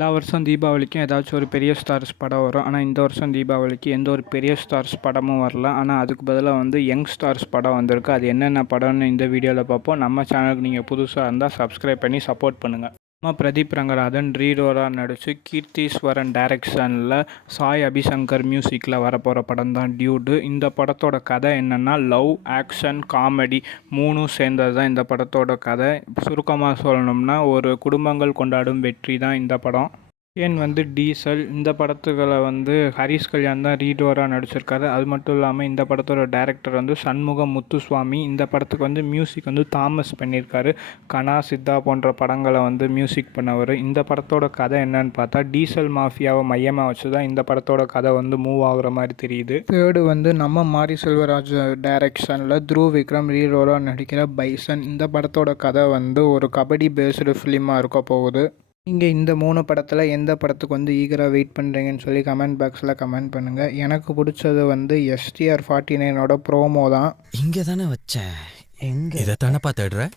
எல்லா வருஷம் தீபாவளிக்கும் ஏதாச்சும் ஒரு பெரிய ஸ்டார்ஸ் படம் வரும். ஆனால் இந்த வருஷம் தீபாவளிக்கு எந்த ஒரு பெரிய ஸ்டார்ஸ் படமும் வரல. ஆனால் அதுக்கு பதிலாக யங் ஸ்டார்ஸ் படம் வந்திருக்கு. அது என்னென்ன படம்னு இந்த வீடியோவில் பார்ப்போம். நம்ம சேனலுக்கு நீங்கள் புதுசாக இருந்தால் சப்ஸ்கிரைப் பண்ணி சப்போர்ட் பண்ணுங்கள். பிரதீப் ரங்கராஜன் ரீடோராக நடித்து கீர்த்தீஸ்வரன் டைரக்ஷனில் சாய் அபிசங்கர் மியூசிக்கில் வரப்போகிற படம் தான் டியூடு. இந்த படத்தோட கதை என்னென்னா லவ், ஆக்ஷன், காமெடி மூணும் சேர்ந்தது தான் இந்த படத்தோட கதை. சுருக்கமாக சொல்லணும்னா ஒரு குடும்பங்கள் கொண்டாடும் வெற்றி தான் இந்த படம். டீசல் இந்த படத்துக்களை ஹரிஷ் கல்யாண் தான் ரீடோராக நடிச்சிருக்காரு. அது மட்டும் இல்லாமல் இந்த படத்தோட டைரக்டர் சண்முகம் முத்துசுவாமி. இந்த படத்துக்கு மியூசிக் தாமஸ் பண்ணியிருக்காரு. கனா, சித்தா போன்ற படங்களை மியூசிக் பண்ணவர். இந்த படத்தோட கதை என்னன்னு பார்த்தா டீசல் மாஃபியாவை மையமாக வச்சு தான் இந்த படத்தோட கதை மூவ் ஆகுற மாதிரி தெரியுது. தேர்டு நம்ம மாரி செல்வராஜ் டைரக்ஷனில் த்ருவ் விக்ரம் ரீடோராக நடிக்கிற பைசன். இந்த படத்தோட கதை ஒரு கபடி பேஸ்டு ஃபிலிமாக இருக்க போகுது. நீங்கள் இந்த 3 படத்தில் எந்த படத்துக்கு ஈகராக வெயிட் பண்ணுறீங்கன்னு சொல்லி கமெண்ட் பாக்ஸில் கமெண்ட் பண்ணுங்கள். எனக்கு பிடிச்சது STR49ஓட ப்ரோமோ தான். இங்கே தானே வச்சேன், எங்கே இதை தானே பார்த்துடுற.